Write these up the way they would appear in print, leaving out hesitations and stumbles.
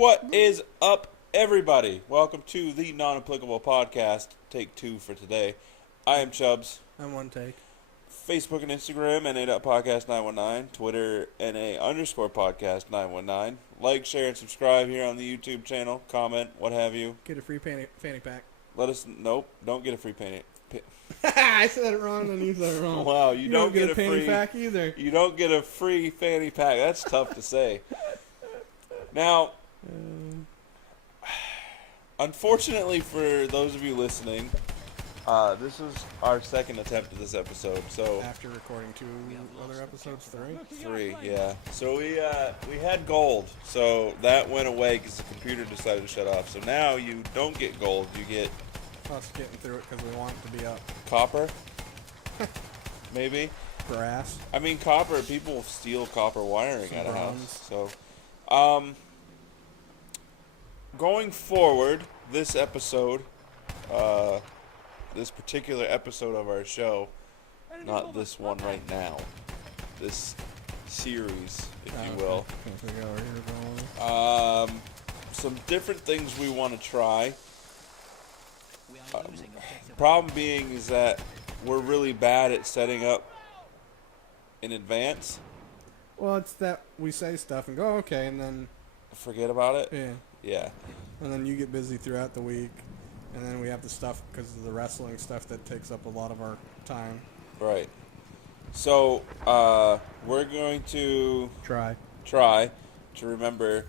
What is up, everybody? Welcome to the Non-Applicable Podcast, take 2 for today. I am Chubbs. I'm ONETAKE. Facebook and Instagram, NA.podcast919. Twitter, NA_podcast919. Like, share, and subscribe here on the YouTube channel. Comment, what have you. Get a free fanny pack. Nope, don't get a free fanny. I said it wrong, then you said it wrong. Wow, you don't get a fanny free pack either. You don't get a free fanny pack. That's tough to say. Now, unfortunately for those of you listening, this was our second attempt at this episode. So after recording 2 other episodes, 3, yeah. So we had gold, so that went away because the computer decided to shut off. So now you don't get gold, you get us getting through it because we want it to be up. copper, maybe. Brass. I mean, copper. People steal copper wiring out of bronze. house. So, going forward, this episode, this particular episode of our show, not this one right now, this series, if you will, some different things we want to try. Problem being is that we're really bad at setting up in advance. Well, it's that we say stuff and go, okay, and then Forget about it. Yeah. And then you get busy throughout the week, and then we have the stuff because of the wrestling stuff that takes up a lot of our time. Right. So, we're going to Try to remember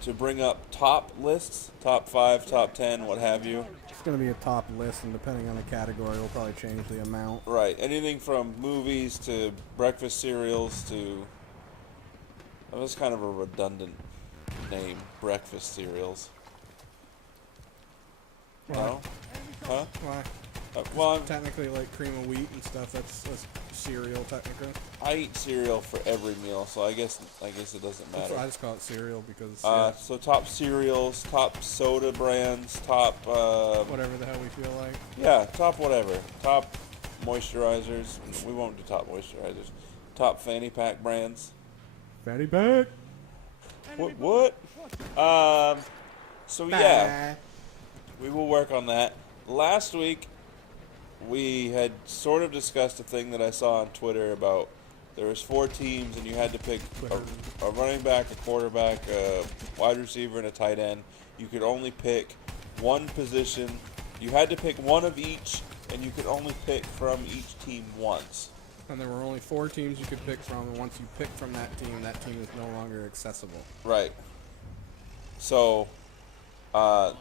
to bring up top lists, top 5, top 10, what have you. It's going to be a top list, and depending on the category, we'll probably change the amount. Right. Anything from movies to breakfast cereals to... That was kind of a redundant name, breakfast cereals. Why? No? Huh? Why? Well, Technically, like cream of wheat and stuff, that's cereal, technically. I eat cereal for every meal, so I guess it doesn't That's matter. why I just call it cereal, because... So top cereals, top soda brands, top... whatever the hell we feel like. Yeah, top whatever. Top moisturizers. We won't do top moisturizers. Top fanny pack brands. Fanny pack! What? So yeah, we will work on that. Last week, we had sort of discussed a thing that I saw on Twitter about there was 4 teams and you had to pick a running back, a quarterback, a wide receiver, and a tight end. You could only pick one position. You had to pick one of each, and you could only pick from each team once. And there were only 4 teams you could pick from, and once you pick from that team is no longer accessible. Right. So,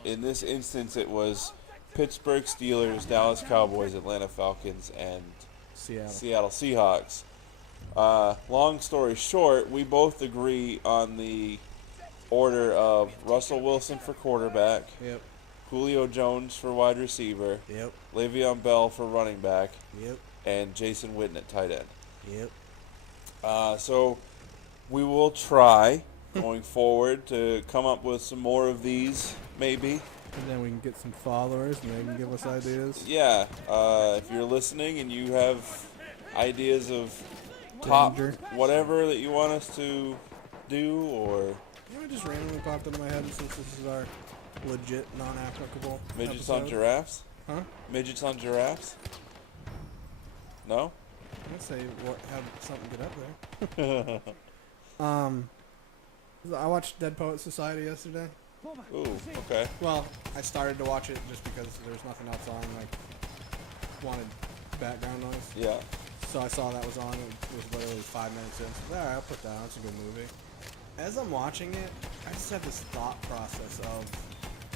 in this instance, it was Pittsburgh Steelers, Dallas Cowboys, Atlanta Falcons, and Seattle Seahawks. Long story short, we both agree on the order of Russell Wilson for quarterback, Yep. Julio Jones for wide receiver, Yep. Le'Veon Bell for running back, Yep. and Jason Witten at tight end. Yep. So we will try going forward to come up with some more of these, maybe. And then we can get some followers, and they can give us ideas. Yeah, if you're listening and you have ideas of top whatever that you want us to do, or... You know, it just randomly popped into my head since this is our legit, non-applicable Midgets episode. on giraffes? Huh? Midgets on giraffes? No? I'd say have something good up there. I watched Dead Poets Society yesterday. Ooh, okay. Well, I started to watch it just because there was nothing else on. I wanted background noise. Yeah. So I saw that was on. It was literally 5 minutes in. So alright, I'll put that on. It's a good movie. As I'm watching it, I just have this thought process of,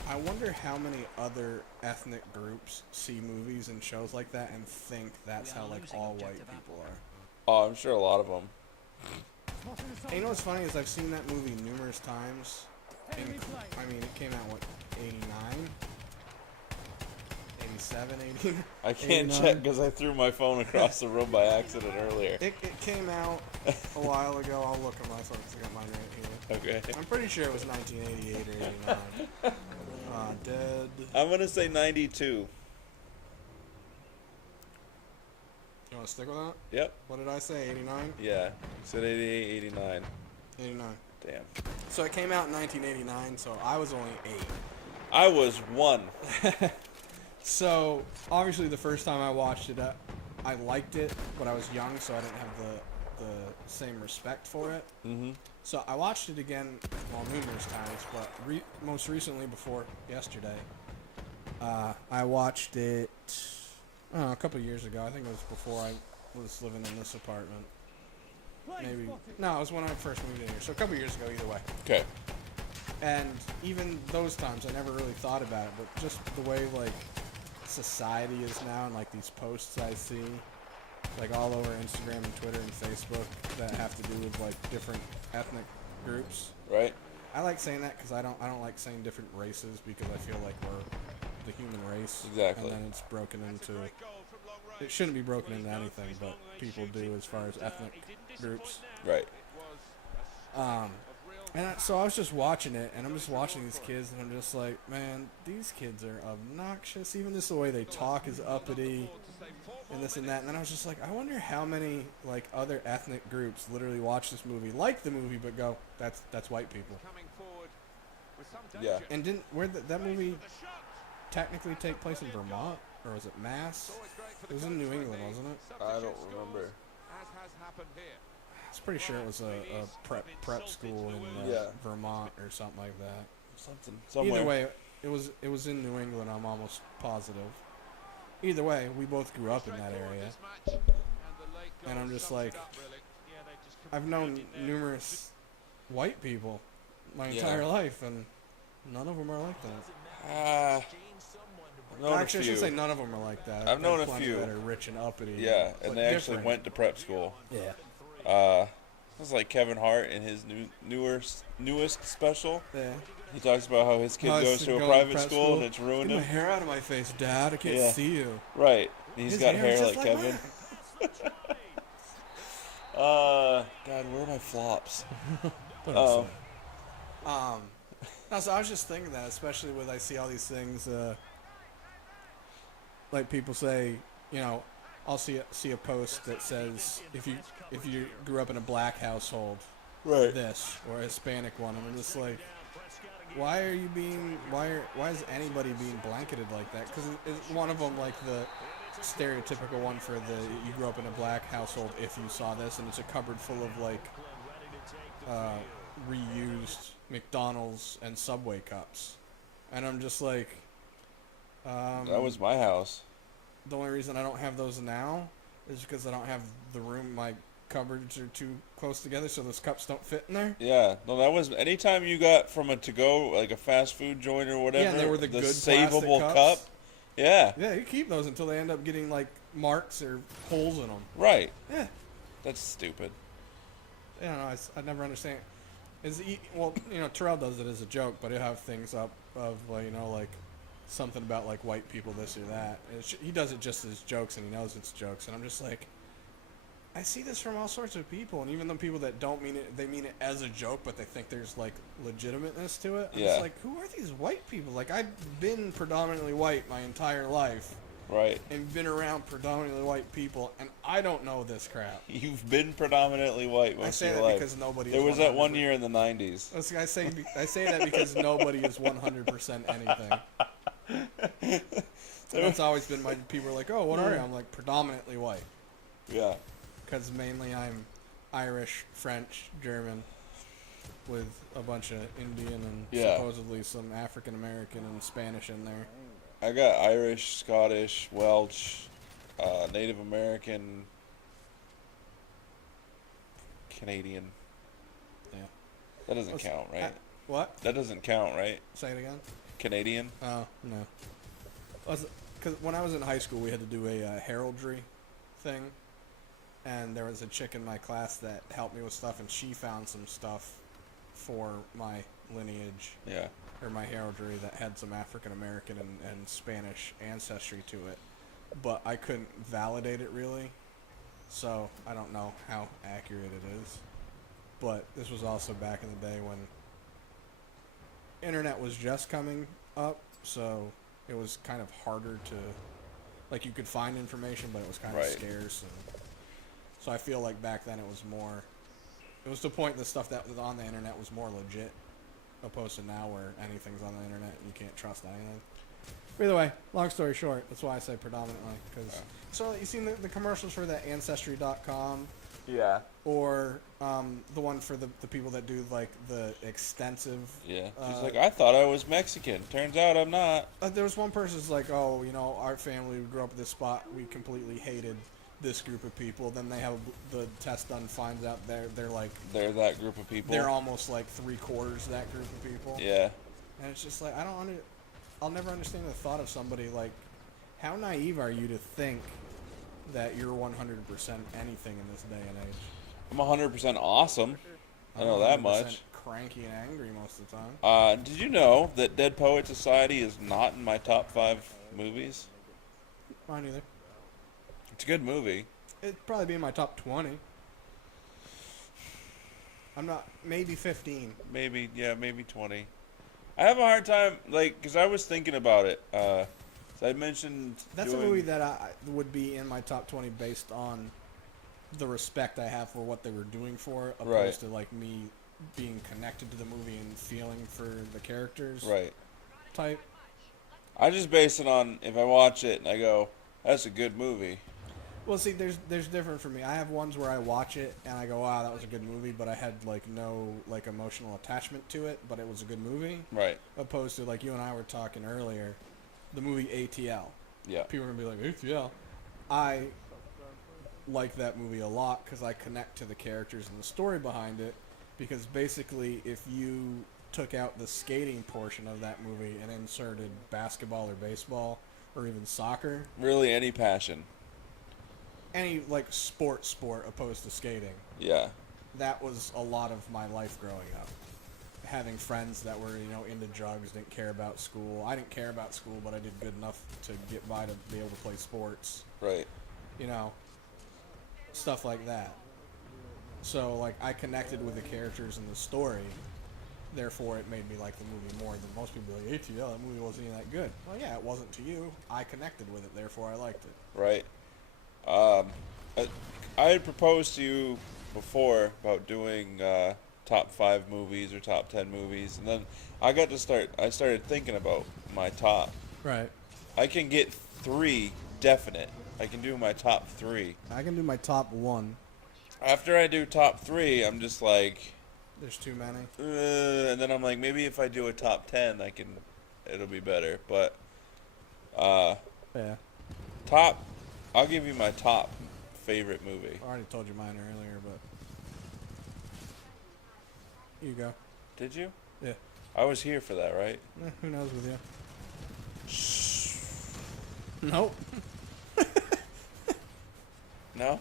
I wonder how many other ethnic groups see movies and shows like that and think that's how like all white people are. Oh, I'm sure a lot of them. And you know what's funny is I've seen that movie numerous times. I mean, it came out, what, 89? 87, 80? I can't 89? check because I threw my phone across the room by accident earlier. It came out a while ago. I'll look at my phone because I got mine right here. Okay. I'm pretty sure it was 1988 or 89. Dead. I'm going to say 92. You want to stick with that? Yep. What did I say, 89? Yeah. You said 88, 89. 89. Damn. So it came out in 1989, so I was only 8. I was 1. So obviously the first time I watched it, I liked it, but I was young, so I didn't have the same respect for it. Mm-hmm. So I watched it again, well, numerous times, but most recently, before yesterday, I watched it a couple years ago. I think it was before I was living in this apartment. Maybe. No, it was when I first moved in here. So a couple years ago, either way. Okay. And even those times, I never really thought about it, but just the way, like, society is now and, like, these posts I see, like, all over Instagram and Twitter and Facebook that have to do with, like, different ethnic groups. Right. I like saying that because I don't like saying different races because I feel like we're the human race. Exactly. And then it's broken into... It shouldn't be broken into anything, but people do as far as ethnic groups. Right. So I was just watching it, and I'm just watching these kids, and I'm just like, man, these kids are obnoxious. Even just the way they talk is uppity, and this and that. And then I was just like, I wonder how many, like, other ethnic groups literally watch this movie, like the movie, but go, that's white people. Yeah. And that movie technically take place in Vermont, or was it Mass? It was in New England, wasn't it? I don't remember. I was pretty sure it was a prep school in Vermont or something like that. Somewhere. Either way, it was in New England. I'm almost positive. Either way, we both grew up in that area, and I'm just like, I've known numerous white people my entire life, and none of them are like that. Actually, I should say none of them are like that. I've known a few that are rich and uppity. Yeah, but and they actually went to prep school. Yeah. It was like Kevin Hart in his newest special. Yeah. He talks about how his kid goes to a private school and it's ruined Get him. my hair out of my face, Dad. I can't see you. Right. And he's got hair is like just Kevin. God, where are my flops? No, so I was just thinking that, especially when I see all these things, like people say, you know, I'll see a post that says if you grew up in a black household, Right. this, or a Hispanic one, and I'm just like, why is anybody being blanketed like that? Because it's one of them, like the stereotypical one for you grew up in a black household if you saw this, and it's a cupboard full of like reused McDonald's and Subway cups, and I'm just like, That was my house. the only reason I don't have those now is because I don't have the room. My cupboards are too close together, so those cups don't fit in there. Yeah, no, that was anytime you got from a to-go, like a fast food joint or whatever. Yeah, and they were the good savable plastic cup. cups. Yeah. Yeah, you keep those until they end up getting like marks or holes in them. Right. Yeah. That's stupid. I don't know. I never understand. Well, you know, Terrell does it as a joke, but he'll have things up of, like, you know, like something about like white people, this or that. He does it just as jokes, and he knows it's jokes. And I'm just like, I see this from all sorts of people, and even the people that don't mean it, they mean it as a joke, but they think there's like legitimateness to it. I'm just like, who are these white people? Like, I've been predominantly white my entire life. Right. And been around predominantly white people, and I don't know this crap. You've been predominantly white most of your life. I say that because nobody. There was that 1 year in the 90s. I say that because nobody is 100% anything. So that's always been my. People are like, "Oh, what are you?" I'm like, predominantly white. Yeah. Because mainly I'm Irish, French, German, with a bunch of Indian and supposedly some African American and Spanish in there. I got Irish, Scottish, Welsh, Native American, Canadian. Yeah. That doesn't count, right? What? That doesn't count, right? Say it again. Canadian? Oh, no. Because when I was in high school, we had to do a heraldry thing. And there was a chick in my class that helped me with stuff, and she found some stuff for my lineage. Yeah. Or my heraldry that had some African American and Spanish ancestry to it. But I couldn't validate it really. So I don't know how accurate it is. But this was also back in the day when internet was just coming up, so it was kind of harder to, like, you could find information, but it was kind of scarce. And so I feel like back then it was more It was to the point the stuff that was on the internet was more legit, opposed to now where anything's on the internet and you can't trust anything. But either way, long story short, that's why I say predominantly. Cause, so you seen the commercials for that Ancestry.com? Yeah. Or the one for the people that do like the extensive. Yeah. She's like, I thought I was Mexican. Turns out I'm not. There was one person who's like, oh, you know, our family grew up at this spot. We completely hated this group of people. Then they have the test done, finds out they're like They're that group of people. they're almost like 3/4 that group of people. Yeah. And it's just like I'll never understand the thought of somebody like, how naive are you to think that you're 100% anything in this day and age? I'm 100% awesome. I know that 100% much. Cranky and angry most of the time. Did you know that Dead Poet Society is not in my top 5 movies? Mine either. It's a good movie. It'd probably be in my top 20. I'm not, maybe 15. Maybe 20. I have a hard time, like, because I was thinking about it. So I mentioned That's a movie that I would be in my top 20 based on the respect I have for what they were doing for it, opposed to, like, me being connected to the movie and feeling for the characters. Right. Type. I just base it on if I watch it and I go, that's a good movie. Well, see, there's different for me. I have ones where I watch it and I go, wow, that was a good movie, but I had, like, no, like, emotional attachment to it, but it was a good movie. Right. Opposed to, like, you and I were talking earlier, the movie ATL. Yeah. People are going to be like, ATL. I like that movie a lot because I connect to the characters and the story behind it, because basically if you took out the skating portion of that movie and inserted basketball or baseball or even soccer, Really, any passion. any like sport opposed to skating, Yeah. that was a lot of my life growing up. Having friends that were, you know, into drugs, didn't care about school. I didn't care about school, but I did good enough to get by to be able to play sports. Right. You know, stuff like that. So, like, I connected with the characters and the story. Therefore, it made me like the movie more than most people. Like, ATL, that movie wasn't even that good. Well, yeah, it wasn't to you. I connected with it. Therefore, I liked it. Right. I had proposed to you before about doing top 5 movies or top 10 movies, and then I started thinking about my top. Right. I can get 3 definite. I can do my top 3. I can do my top 1. After I do top 3, I'm just like, There's too many. and then I'm like, maybe if I do a top 10, it'll be better. But Yeah. I'll give you my top favorite movie. I already told you mine earlier, but you go. Did you? Yeah. I was here for that, right? Who knows with you? Nope. No.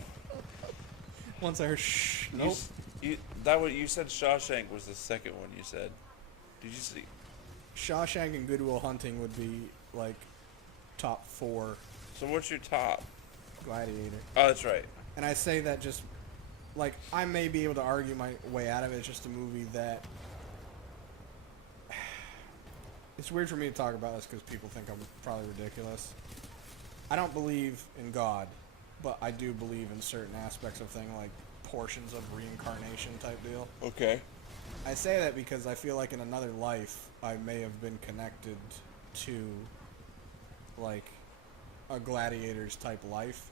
Once I heard shh. Nope. You said Shawshank was the second one you said. Did you see? Shawshank and Good Will Hunting would be like top 4. So what's your top? Gladiator. Oh, that's right. And I say that just like I may be able to argue my way out of it. It's just a movie that it's weird for me to talk about this because people think I'm probably ridiculous. I don't believe in God, but I do believe in certain aspects of things like portions of reincarnation type deal. Okay. I say that because I feel like in another life I may have been connected to like a gladiator's type life,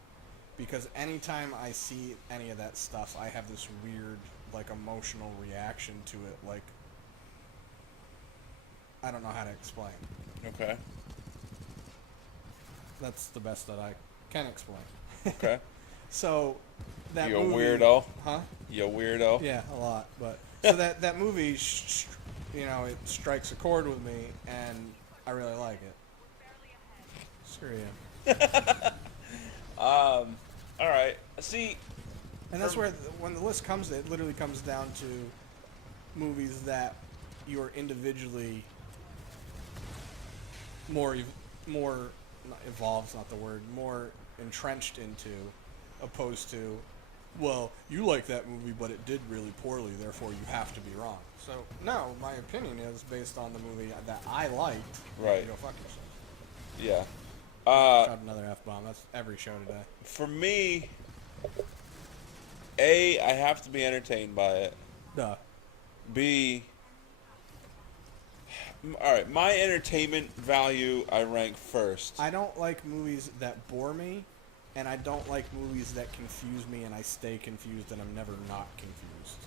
because anytime I see any of that stuff I have this weird like emotional reaction to it. Like, I don't know how to explain. Okay. That's the best that I can explain. Okay. So that You a movie, weirdo? huh? You a weirdo? Yeah, a lot. But so that movie, you know, it strikes a chord with me, and I really like it. Screw you. All right. See. And that's where when the list comes, it literally comes down to movies that you are individually more not evolved's not the word, more entrenched into, opposed to, well, you like that movie, but it did really poorly, therefore you have to be wrong. So no, my opinion is based on the movie that I liked. Right. You go fuck yourself. Yeah. Shot another F-bomb. That's every show today. For me, I have to be entertained by it. Duh. B, all right, my entertainment value I rank first. I don't like movies that bore me, and I don't like movies that confuse me and I stay confused and I'm never not confused.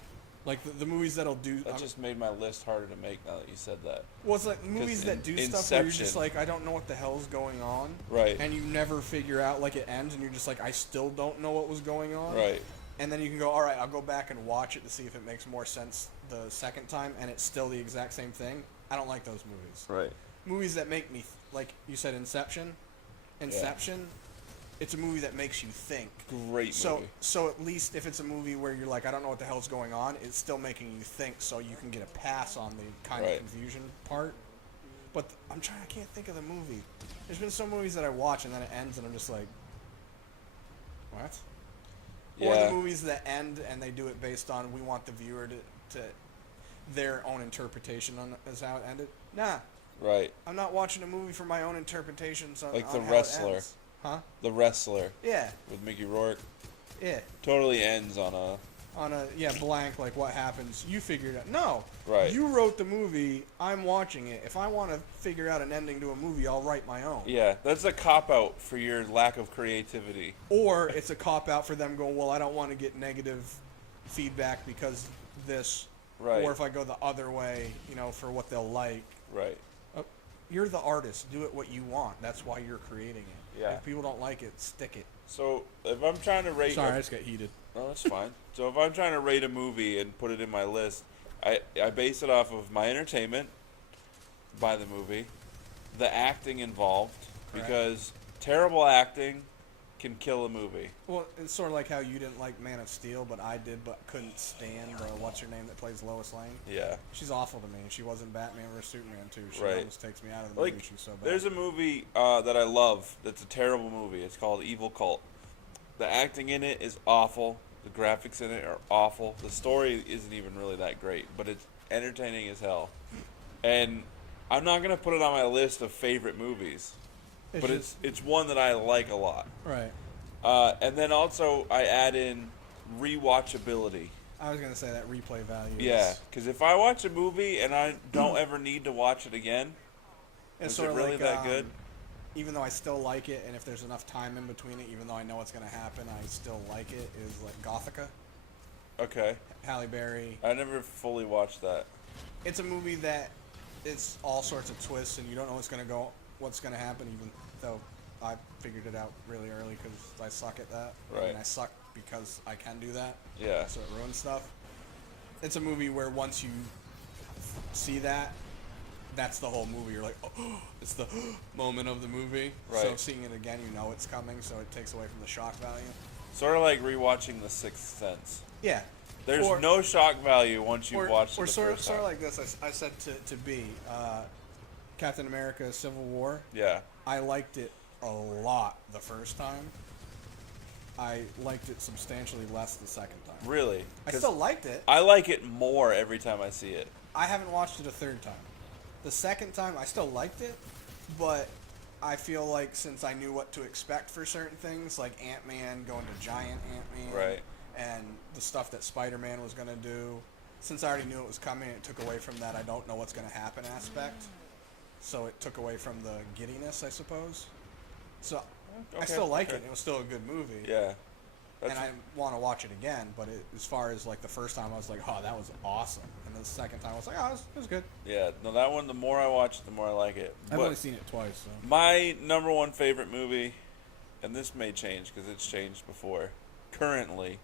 Like the movies that'll do. That just made my list harder to make now that you said that. Well, it's like movies that do stuff where you're just like, I don't know what the hell's going on. Right. And you never figure out, like, it ends and you're just like, I still don't know what was going on. Right. And then you can go, all right, I'll go back and watch it to see if it makes more sense the second time, and it's still the exact same thing. I don't like those movies. Right. Movies that make me, like you said, Inception. Inception, it's a movie that makes you think. Great movie. So at least if it's a movie where you're like, I don't know what the hell's going on, it's still making you think, so you can get a pass on the kind of confusion part. But I can't think of the movie. There's been some movies that I watch and then it ends and I'm just like, what? Yeah. Or the movies that end and they do it based on, we want the viewer to their own interpretation on as how it ended. Nah. Right. I'm not watching a movie for my own interpretations on, like on The how Wrestler. It ends. Huh? The Wrestler. Yeah. With Mickey Rourke. Yeah. Totally ends on a blank, like what happens. You figured out. No. Right. You wrote the movie. I'm watching it. If I want to figure out an ending to a movie, I'll write my own. Yeah, that's a cop-out for your lack of creativity. Or it's a cop-out for them going, well, I don't want to get negative feedback because this. Right. Or if I go the other way, for what they'll like. Right. You're the artist. Do it what you want. That's why you're creating it. Yeah. If people don't like it, stick it. So, if I'm trying to rate... Sorry, I just got heated. No, that's fine. So if I'm trying to rate a movie and put it in my list, I base it off of my entertainment by the movie, the acting involved, Correct. because terrible acting can kill a movie. Well, it's sort of like how you didn't like Man of Steel, but I did, but couldn't stand what's-her-name that plays Lois Lane. Yeah. She's awful to me. She wasn't Batman vs. Superman, too. She Right. almost takes me out of the movie. She's so bad. There's a movie that I love that's a terrible movie. It's called Evil Cult. The acting in it is awful. The graphics in it are awful. The story isn't even really that great, but it's entertaining as hell. And I'm not going to put it on my list of favorite movies, but it's one that I like a lot. Right. And then also I add in rewatchability. I was going to say that replay value. Yeah, because if I watch a movie and I don't ever need to watch it again, is it really that good? Even though I still like it, and if there's enough time in between it, even though I know what's going to happen, I still like it, is like Gothica. Okay. Halle Berry. I never fully watched that. It's a movie that it's all sorts of twists, and you don't know what's going to happen, even though I figured it out really early because I suck at that. Right. I mean, I suck because I can do that. Yeah. So it ruins stuff. It's a movie where once you see that, that's the whole movie. You're like, oh, it's the moment of the movie. Right. So seeing it again, you know it's coming, so it takes away from the shock value. Sort of like rewatching The Sixth Sense. Yeah. There's no shock value once you've watched it the first sort time. of like this. I said to B, Captain America: Civil War. Yeah. I liked it a lot the first time. I liked it substantially less the second time. Really? I still liked it. I like it more every time I see it. I haven't watched it a third time. The second time, I still liked it, but I feel like since I knew what to expect for certain things, like Ant-Man going to giant Ant-Man, Right. and the stuff that Spider-Man was going to do, since I already knew it was coming, it took away from that I don't know what's going to happen aspect. So it took away from the giddiness, I suppose. So I still like it. It was still a good movie. Yeah. And I want to watch it again, but as far as like the first time, I was like, oh, that was awesome. And the second time, I was like, oh, it was good. Yeah, no, that one, the more I watch it, the more I like it. I've only seen it twice. So. My number one favorite movie, and this may change because it's changed before, currently,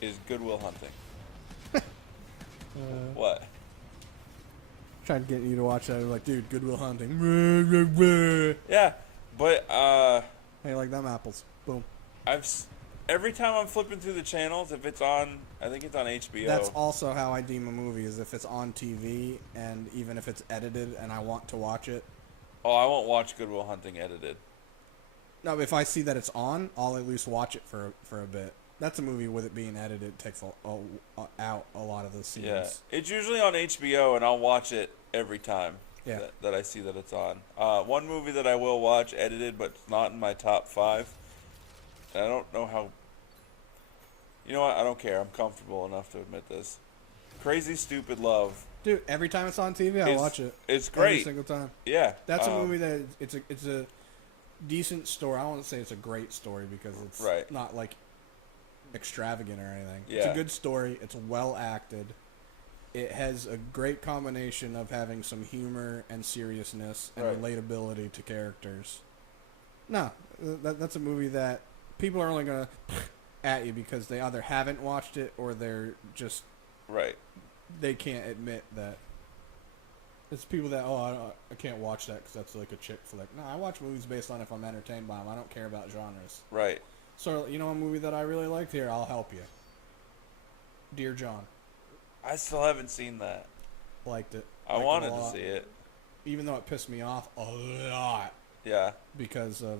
is Good Will Hunting. What? Tried getting you to watch that. I was like, dude, Good Will Hunting. Yeah, but Hey, like them apples. Boom. Every time I'm flipping through the channels, if it's on, I think it's on HBO. That's also how I deem a movie, is if it's on TV, and even if it's edited and I want to watch it. Oh, I won't watch Good Will Hunting edited. No, if I see that it's on, I'll at least watch it for a bit. That's a movie with it being edited takes out a lot of the scenes. Yeah, it's usually on HBO, and I'll watch it every time Yeah. that I see that it's on. One movie that I will watch edited, but it's not in my top 5. And I don't know how. You know what? I don't care. I'm comfortable enough to admit this. Crazy Stupid Love. Dude, every time it's on TV, I watch it. It's great. Every single time. Yeah. That's a movie that it's a decent story. I don't want to say it's a great story because it's not like extravagant or anything. Yeah. It's a good story. It's well acted. It has a great combination of having some humor and seriousness and relatability to characters. No, that's a movie that people are only going to at you because they either haven't watched it or they're just... They can't admit that. It's people that, I can't watch that because that's like a chick flick. No, I watch movies based on if I'm entertained by them. I don't care about genres. Right. So, you know a movie that I really liked here? I'll help you. Dear John. I still haven't seen that. Liked it. I wanted to see it. Even though it pissed me off a lot. Yeah. Because of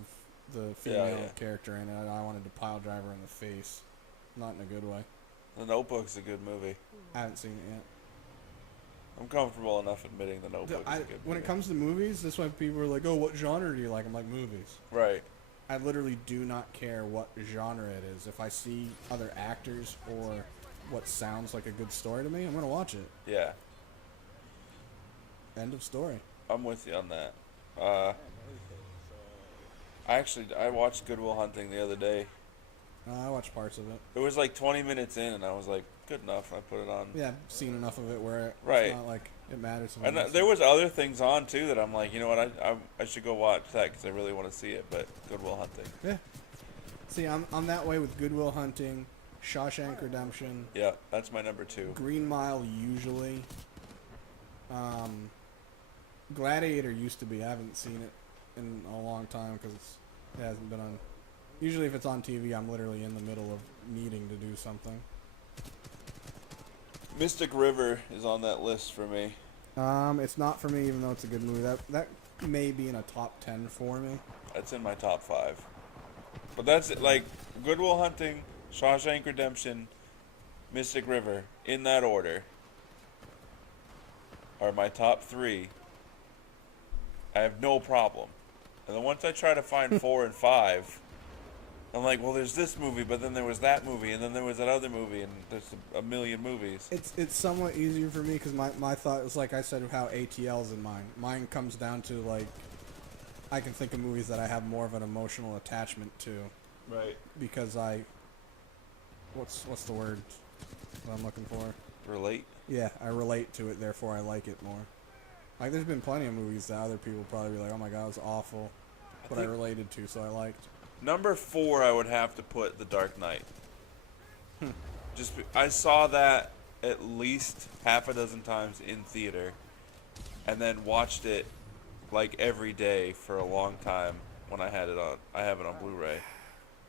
the female character in it. I wanted to pile drive her in the face. Not in a good way. The Notebook's a good movie. I haven't seen it yet. I'm comfortable enough admitting The Notebook is a good movie. When it comes to movies, that's why people are like, oh, what genre do you like? I'm like, movies. Right. I literally do not care what genre it is. If I see other actors or what sounds like a good story to me, I'm going to watch it. Yeah. End of story. I'm with you on that. I watched Good Will Hunting the other day. I watched parts of it. It was like 20 minutes in, and I was like, good enough. I put it on. Yeah, I've seen enough of it where it's not like it matters. And there was other things on, too, that I'm like, you know what, I should go watch that because I really want to see it, but Good Will Hunting. Yeah. See, I'm that way with Good Will Hunting, Shawshank Redemption. Yeah, that's my number 2. Green Mile, usually. Gladiator used to be. I haven't seen it in a long time because it hasn't been on. Usually if it's on TV, I'm literally in the middle of needing to do something. Mystic River is on that list for me. It's not for me, even though it's a good movie. That may be in a top 10 for me. That's in my top 5. But that's like Good Will Hunting, Shawshank Redemption, Mystic River, in that order, are my top 3. I have no problem. And then once I try to find 4 and 5, I'm like, well, there's this movie, but then there was that movie, and then there was that other movie, and there's a million movies. It's somewhat easier for me because my thought is, like I said, how ATL's in mine. Mine comes down to, like, I can think of movies that I have more of an emotional attachment to. Right. Because what's the word that I'm looking for? Relate? Yeah, I relate to it, therefore I like it more. Like, there's been plenty of movies that other people probably be like, oh my god, it was awful, but I related to, so I liked. Number 4, I would have to put The Dark Knight. I saw that at least half a dozen times in theater, and then watched it like every day for a long time when I had it on. I have it on Blu-ray.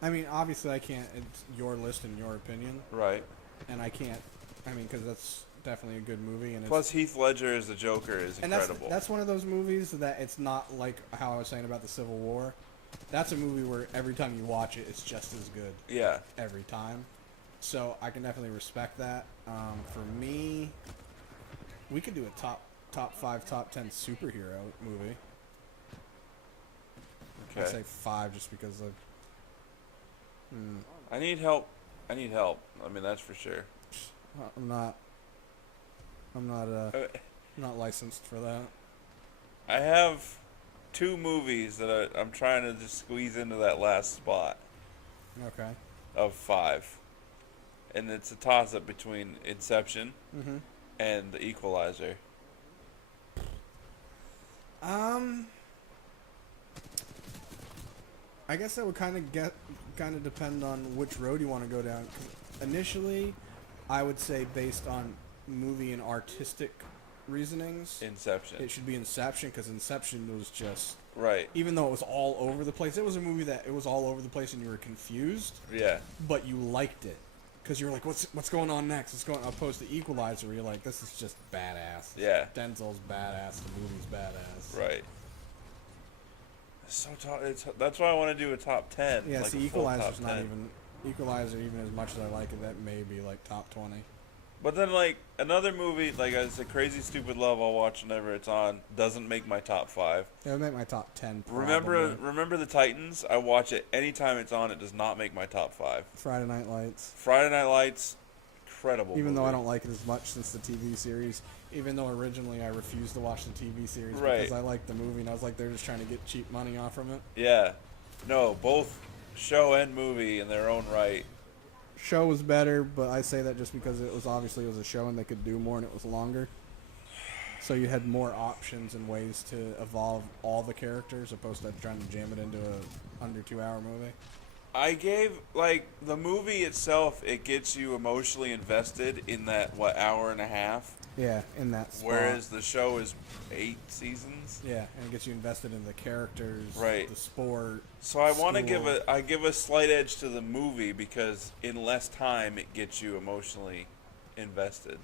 I mean, obviously I can't. It's your list and your opinion. Right. And I can't. I mean, because that's definitely a good movie. And plus, Heath Ledger as the Joker is incredible. That's one of those movies that it's not like how I was saying about the Civil War. That's a movie where every time you watch it, it's just as good. Yeah. Every time. So I can definitely respect that. For me, we could do a top 5, top 10 superhero movie. Okay. I'd say 5 just because of. I need help. I mean, that's for sure. I'm not licensed for that. I have 2 movies that I'm trying to just squeeze into that last spot. Okay. Of 5. And it's a toss-up between Inception and The Equalizer. I guess that would kind of depend on which road you want to go down. 'Cause initially, I would say based on movie and artistic reasonings, Inception. It should be Inception because Inception was just right. Even though it was all over the place, it was a movie that it was all over the place and you were confused. Yeah. But you liked it because you were like, "What's going on next?" It's going opposed to Equalizer, where you're like, "This is just badass." Yeah. Denzel's badass. The movie's badass. Right. So that's why I want to do a top 10. Yeah, like see, Equalizer's not even Equalizer. Even as much as I like it, that may be like top 20. But then, like, another movie, like I said, Crazy Stupid Love, I'll watch whenever it's on. Doesn't make my top 5. It would make my top 10 probably. Remember the Titans? I watch it anytime it's on. It does not make my top 5. Friday Night Lights. Friday Night Lights, incredible Even movie. though I don't like it as much since the TV series. Even though originally I refused to watch the TV series Right. because I liked the movie and I was like, they're just trying to get cheap money off from it. Yeah. No, both show and movie in their own right. Show was better, but I say that just because it was a show and they could do more and it was longer. So you had more options and ways to evolve all the characters opposed to trying to jam it into a under 2-hour movie. I gave, like, the movie itself, it gets you emotionally invested in that, hour and a half? Yeah, in that spot. Whereas the show is 8 seasons? Yeah, and it gets you invested in the characters, Right. the sport. So I want to school. give a slight edge to the movie because in less time it gets you emotionally invested.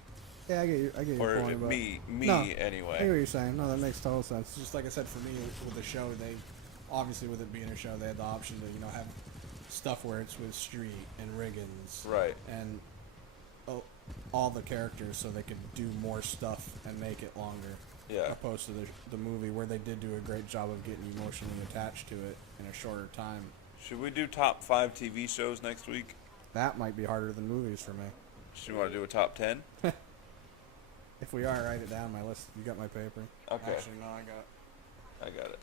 Yeah, I get your Or point. But me No, I anyway. hear what you're saying. No, that makes total sense. Just like I said, for me, with the show, they obviously with it being a show, they had the option to have stuff where it's with Street and Riggins, Right. and all the characters, so they could do more stuff and make it longer. Yeah. Opposed to the movie, where they did do a great job of getting you emotionally attached to it in a shorter time. Should we do top 5 TV shows next week? That might be harder than movies for me. Should we want to do a top 10? If we are, write it down my list. You got my paper? Okay. Actually, no, I got it.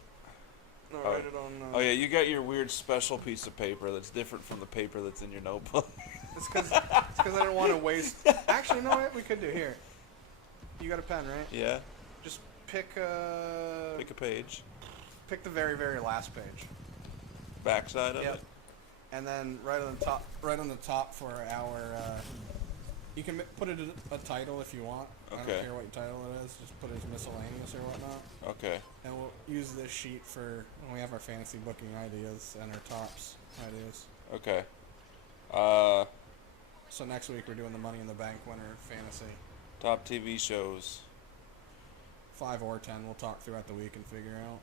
No, Oh. write it on. Oh yeah, you got your weird special piece of paper that's different from the paper that's in your notebook. It's because I didn't want to waste. Actually, no, what we could do here. You got a pen, right? Yeah. Just pick Pick a page. pick the very, very last page. Backside of Yep. it. And then right on the top for our, you can put it a title if you want. I Okay. don't care what your title it is. Just put it as miscellaneous or whatnot. Okay. And we'll use this sheet for when we have our fantasy booking ideas and our tops ideas. Okay. So next week we're doing the Money in the Bank winner fantasy. Top TV shows. 5 or 10. We'll talk throughout the week and figure out.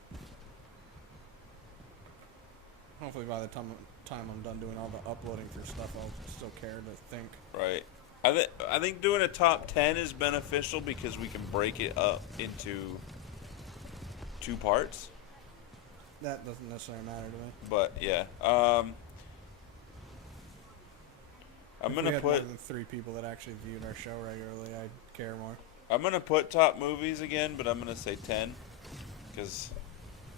Hopefully by the time I'm done doing all the uploading for stuff, I'll still care to think. Right. I think doing a top 10 is beneficial because we can break it up into 2 parts. That doesn't necessarily matter to me. But yeah. I'm If gonna we had more put than 3 people that actually viewed our show regularly, I'd care more. I'm gonna put top movies again, but I'm gonna say 10 because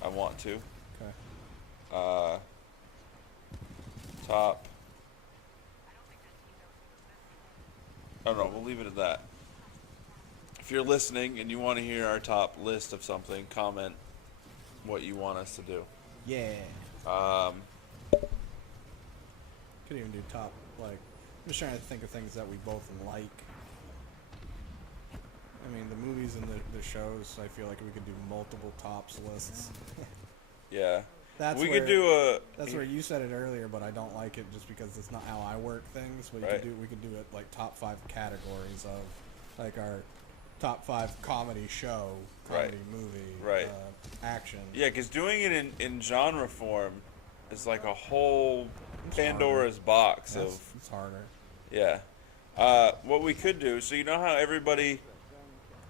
I want to. Okay. Top. I don't know. We'll leave it at that. If you're listening and you want to hear our top list of something, comment what you want us to do. Yeah. Um, Could even do top, like, I'm just trying to think of things that we both like. I mean, the movies and the shows, I feel like we could do multiple tops lists. yeah. That's we where, could do a. That's where you said it earlier, but I don't like it just because it's not how I work things. But Right. we could do it like top 5 categories of like our top 5 comedy show, comedy movie, Right. action. Yeah, because doing it in genre form is like a whole It's Pandora's box That's, of. it's harder. Yeah. What we could do, so you know how everybody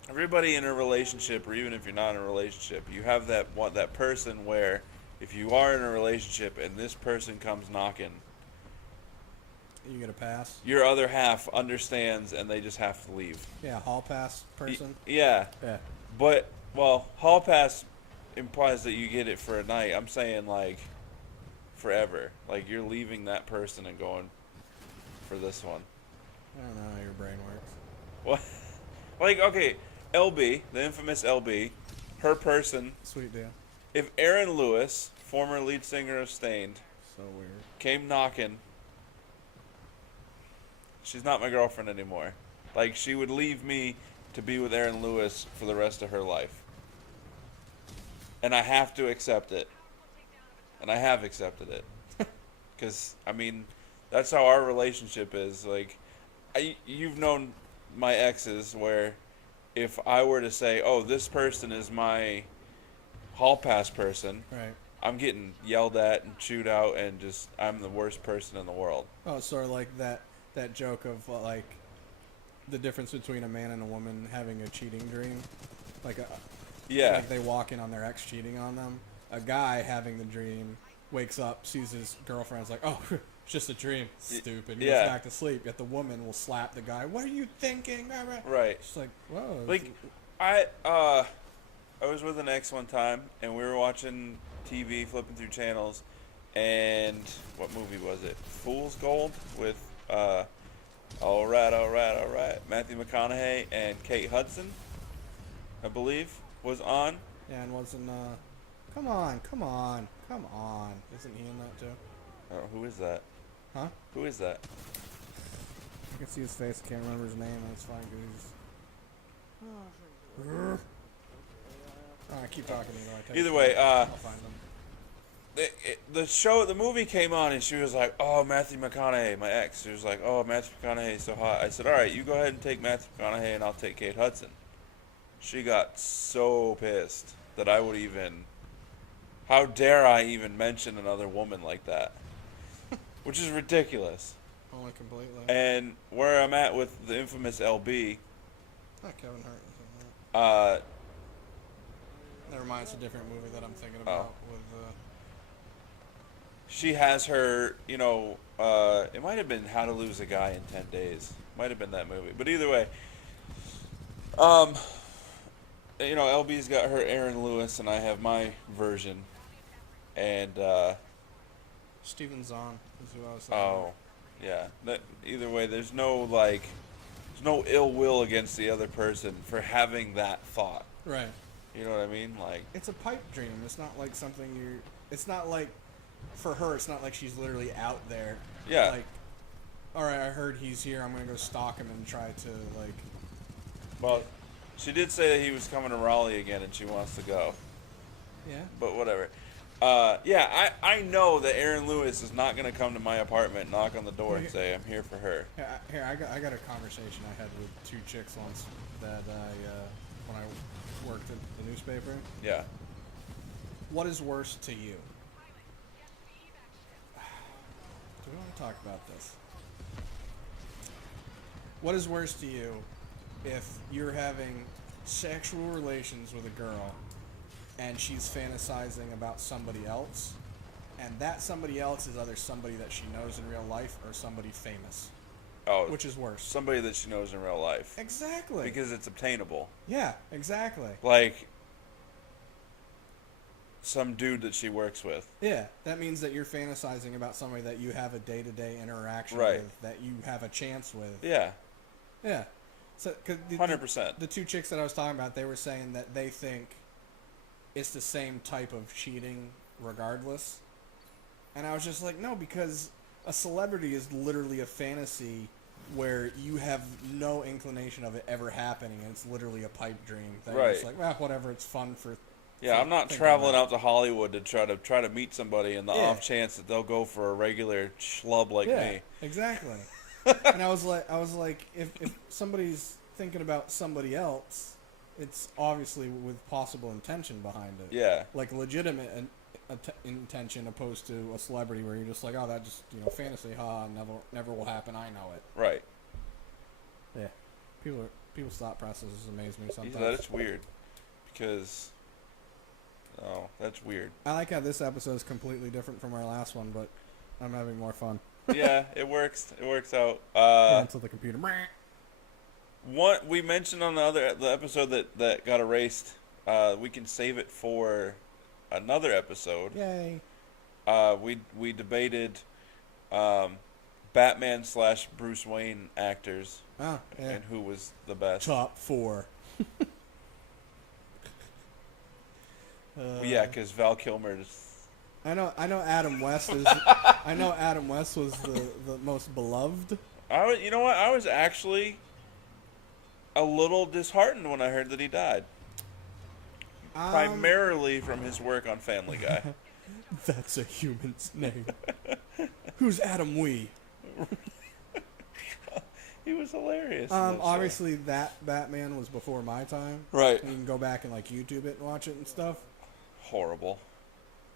in a relationship, or even if you're not in a relationship, you have that person where if you are in a relationship and this person comes knocking, You get a pass. your other half understands and they just have to leave. Yeah, hall pass person. Yeah. Yeah. But, well, hall pass implies that you get it for a night. I'm saying, like, forever. Like, you're leaving that person and going for this one. I don't know how your brain works. What? Like, okay, LB, the infamous LB, her person, Sweet deal. if Aaron Lewis, former lead singer of Stained, So weird. came knocking, she's not my girlfriend anymore. Like, she would leave me to be with Aaron Lewis for the rest of her life. And I have to accept it. And I have accepted it. Because, I mean, that's how our relationship is. Like, you've known my exes where if I were to say, oh, this person is my hall pass person, Right. I'm getting yelled at and chewed out and just, I'm the worst person in the world. Oh, sort of like that joke of like, the difference between a man and a woman having a cheating dream, like Yeah. like they walk in on their ex cheating on them. A guy having the dream wakes up, sees his girlfriend's like, oh, it's just a dream. Stupid. He goes Yeah. back to sleep. Yet the woman will slap the guy. What are you thinking? Right. It's like, whoa. Like, I was with an ex one time, and we were watching TV, flipping through channels, and what movie was it? Fool's Gold with all right, Matthew McConaughey and Kate Hudson, I believe, was on. Yeah, and wasn't, come on. Isn't he in that too? Oh, who is that? Huh? Who is that? I can see his face. I can't remember his name. That's fine, because I keep talking to you. Either way, I'll find them. the movie came on, and she was like, "Oh, Matthew McConaughey," my ex. She was like, "Oh, Matthew McConaughey is so hot." I said, "All right, you go ahead and take Matthew McConaughey, and I'll take Kate Hudson." She got so pissed that I would even. How dare I even mention another woman like that? Which is ridiculous. Only completely. And where I'm at with the infamous LB, Not Kevin Hart. uh, Never mind, it's a different movie that I'm thinking about with. she has her, it might have been How to Lose a Guy in 10 Days. Might have been that movie. But either way, LB's got her Aaron Lewis, and I have my version. And, Steven Zahn is who I was thinking. oh, yeah. Either way, there's no ill will against the other person for having that thought. Right. You know what I mean? Like, It's a pipe dream. It's not like something you're. It's not like, for her, it's not like she's literally out there. yeah. Like, alright, I heard he's here. I'm going to go stalk him and try to, like. Well, she did say that he was coming to Raleigh again, and she wants to go. Yeah. But whatever. I know that Aaron Lewis is not going to come to my apartment, knock on the door, and say, I'm here for her. Here, I got a conversation I had with two chicks once that when I worked at the newspaper. Yeah. What is worse to you? Do we want to talk about this? What is worse to you if you're having sexual relations with a girl and she's fantasizing about somebody else, and that somebody else is either somebody that she knows in real life or somebody famous? Oh, Which is worse? somebody that she knows in real life. Exactly. Because it's obtainable. Yeah, exactly. Like, some dude that she works with. Yeah, that means that you're fantasizing about somebody that you have a day-to-day interaction Right. with, that you have a chance with. Yeah. Yeah. So, 'cause 100%. the two chicks that I was talking about, they were saying that they think it's the same type of cheating regardless. And I was just like, no, because a celebrity is literally a fantasy where you have no inclination of it ever happening, and it's literally a pipe dream. That You're just Right. like, whatever, it's fun for... Yeah, I'm not thinking traveling about out to Hollywood to try to meet somebody in the Yeah. off chance that they'll go for a regular schlub like Yeah, me. exactly. And I was like, if somebody's thinking about somebody else, it's obviously with possible intention behind it. Yeah. Like legitimate intention, opposed to a celebrity where you're just like, oh, that just fantasy, never will happen. I know it. Right. Yeah. People's thought processes amaze me sometimes. That is weird. Because... Oh, that's weird. I like how this episode is completely different from our last one, but I'm having more fun. Yeah, it works. It works out. Until the computer. What we mentioned on the episode that got erased, we can save it for another episode. Yay. We debated Batman / Bruce Wayne actors Ah, yeah. and who was the best. Top 4. Yeah, because Val Kilmer's. I know Adam West is. I know Adam West was the most beloved. You know what? I was actually a little disheartened when I heard that he died. Primarily from his work on Family Guy. That's a human's name. Who's Adam Wee? He was hilarious. in that show. Obviously that Batman was before my time. Right. You can go back and like YouTube it and watch it and stuff. Horrible.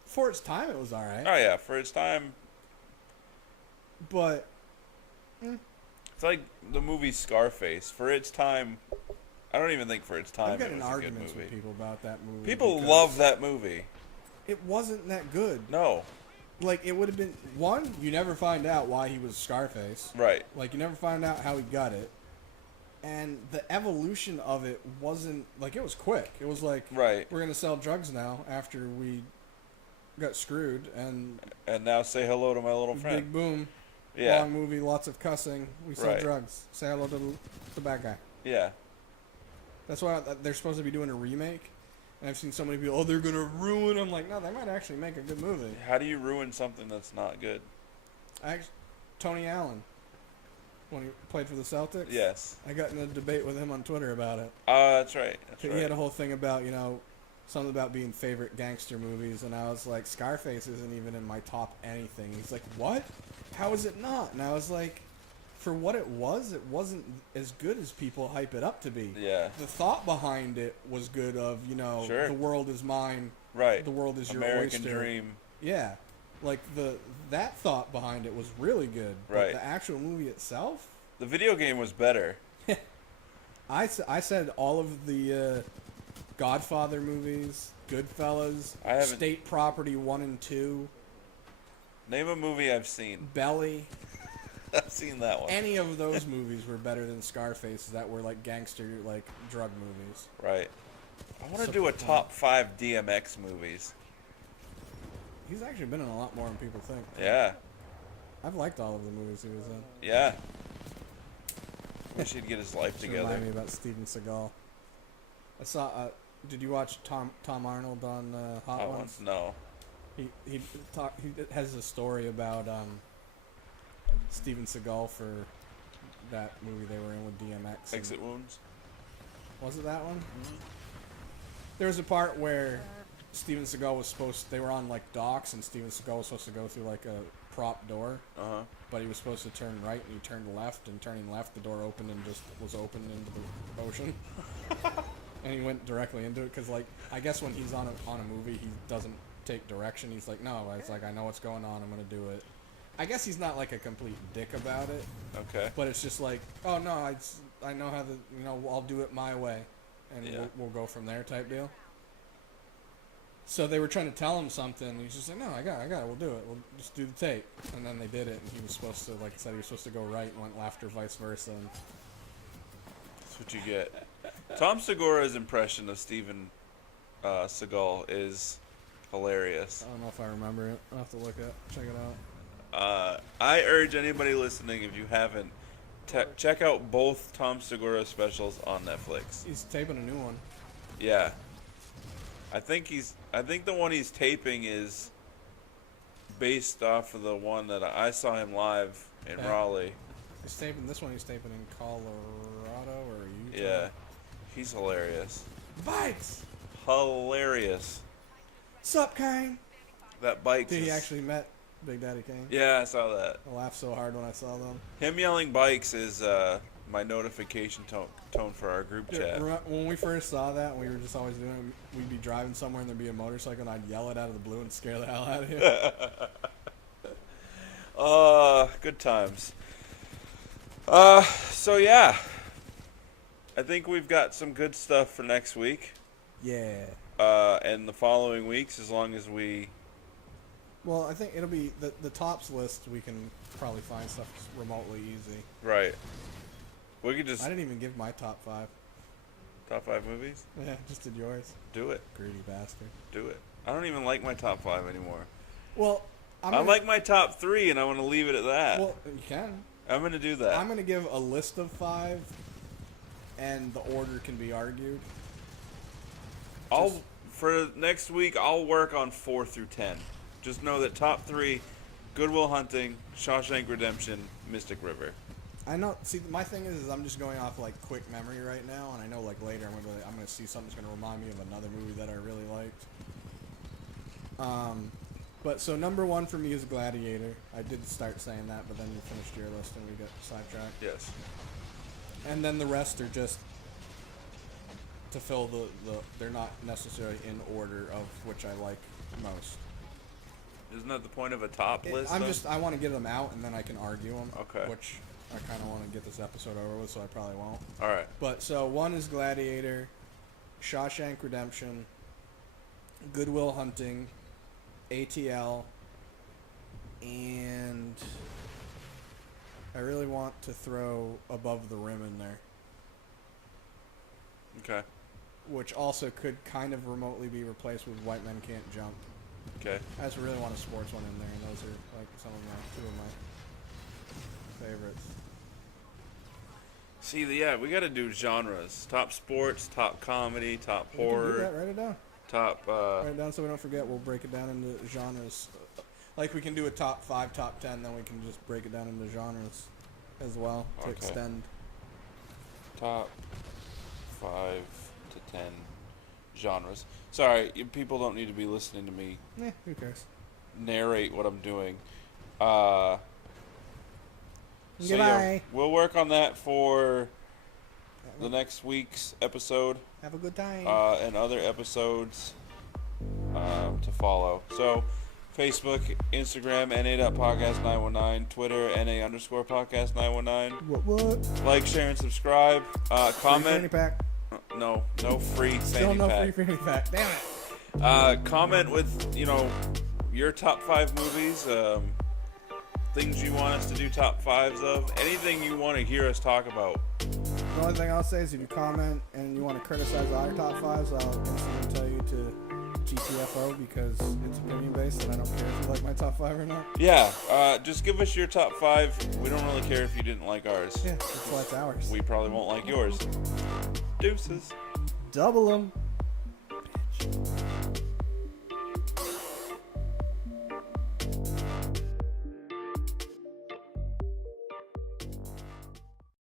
For its time, it was alright. Oh yeah, for its time. But It's like the movie Scarface. For its time, I don't even think for its time I've it gotten was a good arguments movie. with people about that movie. People because love that movie. It wasn't that good. No. Like, it would have been... One, you never find out why he was Scarface. Right. Like, you never find out how he got it. And the evolution of it wasn't... Like, it was quick. It was like, Right. we're going to sell drugs now after we got screwed. And now say hello to my little friend. big boom. Yeah. Long movie, lots of cussing. We sell Right. drugs. Say hello to the bad guy. Yeah. That's why they're supposed to be doing a remake. And I've seen so many people, oh, they're going to ruin... I'm like, no, they might actually make a good movie. How do you ruin something that's not good? Tony Allen, when he played for the Celtics. Yes. I got in a debate with him on Twitter about it. That's right. That's He right. had a whole thing about, something about being favorite gangster movies, and I was like, Scarface isn't even in my top anything. He's like, what? How is it not? And I was like, for what it wasn't as good as people hype it up to be. Yeah. The thought behind it was good of, Sure. the world is mine, Right. the world is your American oyster. Dream. Yeah. Like, that thought behind it was really good. Right. But the actual movie itself... The video game was better. I said all of the Godfather movies, Goodfellas, I haven't- State Property 1 and 2, Name a movie I've seen. Belly. I've seen that one. Any of those movies were better than Scarface that were like gangster, like drug movies. Right. I want to So- do a top 5 DMX movies. He's actually been in a lot more than people think. Yeah. I've liked all of the movies he was in. Yeah. Wish he'd get his life Just together. remind me about Steven Seagal. I saw. Did you watch Tom Arnold on Hot Hot Ones? Ones? No. He has a story about Steven Seagal for that movie they were in with DMX. and- Exit Wounds? Was it that one? Mm-hmm. There was a part where Steven Seagal was they were on like docks, and Steven Seagal was supposed to go through like a prop door, Uh-huh. but he was supposed to turn right, and he turned left, and turning left, the door opened and just was opened into the ocean. And he went directly into it, because like, I guess when he's on a movie, he doesn't take direction. He's like, no, it's like, I know what's going on, I'm going to do it. I guess he's not like a complete dick about it, Okay. but it's just like, oh no, I know how I'll do it my way, and Yeah. we'll go from there type deal. So they were trying to tell him something, and he's just like, no, I got it, we'll do it, we'll just do the tape. And then they did it, and he was supposed to, like I said, he was supposed to go right and went left or vice versa. And That's what you get. Tom Segura's impression of Steven Seagal is hilarious. I don't know if I remember it. I'll have to check it out. I urge anybody listening, if you haven't, check out both Tom Segura specials on Netflix. He's taping a new one. Yeah. I think the one he's taping is based off of the one that I saw him live in Yeah. Raleigh. He's taping in Colorado or Utah. Yeah. He's hilarious. Bikes! Hilarious. Sup, Kane? That bike. Dude, he actually met Big Daddy Kane. Yeah, I saw that. I laughed so hard when I saw them. Him yelling bikes is my notification tone for our group Dude, chat. when we first saw that, we were just always doing it. We'd be driving somewhere and there'd be a motorcycle, and I'd yell it out of the blue and scare the hell out of you. Good times. So yeah. I think we've got some good stuff for next week. Yeah. And the following weeks, as long as we... Well, I think it'll be the tops list. We can probably find stuff remotely easy. Right. We could just... I didn't even give my top 5. Top 5 movies? Yeah, just did yours. Do it. Greedy bastard. Do it. I don't even like my top 5 anymore. Well, I like my top 3, and I want to leave it at that. Well, you can. I'm going to do that. I'm going to give a list of 5, and the order can be argued. For next week, I'll work on 4 through 10. Just know that top 3, Good Will Hunting, Shawshank Redemption, Mystic River. I know. See, my thing is I'm just going off like quick memory right now, and I know like later I'm gonna see something that's gonna remind me of another movie that I really liked. But so number 1 for me is Gladiator. I did start saying that, but then you finished your list and we got sidetracked. Yes. And then the rest are just to fill the they're not necessarily in order of which I like most. Isn't that the point of a top list? I want to get them out and then I can argue them. Okay. Which I kind of want to get this episode over with, so I probably won't. All right. But so 1 is Gladiator, Shawshank Redemption, Good Will Hunting, ATL, and I really want to throw Above the Rim in there. Okay. Which also could kind of remotely be replaced with White Men Can't Jump. Okay. I just really want a sports one in there, and those are like some of my 2 of my favorites. See, yeah, we got to do genres: top sports, top comedy, top We can do horror, that. Write it down. top. Write it down so we don't forget. We'll break it down into genres. Like we can do a top 5, top 10, then we can just break it down into genres as well to Okay. extend. Top 5 to 10 genres. Sorry, people don't need to be listening to me Who cares? narrate what I'm doing. So yeah, Goodbye. we'll work on that for the next week's episode Have a good time. and other episodes to follow. So Facebook, Instagram, NA.podcast919, Twitter, NA_podcast919. What? Like, share, and subscribe. Free fanny Comment. pack. No free Still fanny no pack. free fanny pack. Damn it. Comment with, your top 5 movies, things you want us to do top 5s of, anything you want to hear us talk about. The only thing I'll say is if you comment and you want to criticize our top 5s, I'll instantly tell you to GTFO because it's opinion based and I don't care if you like my top 5 or not. Yeah, just give us your top 5. We don't really care if you didn't like ours. Yeah, that's why it's ours. We probably won't like yours. Deuces. Double them. Bitch.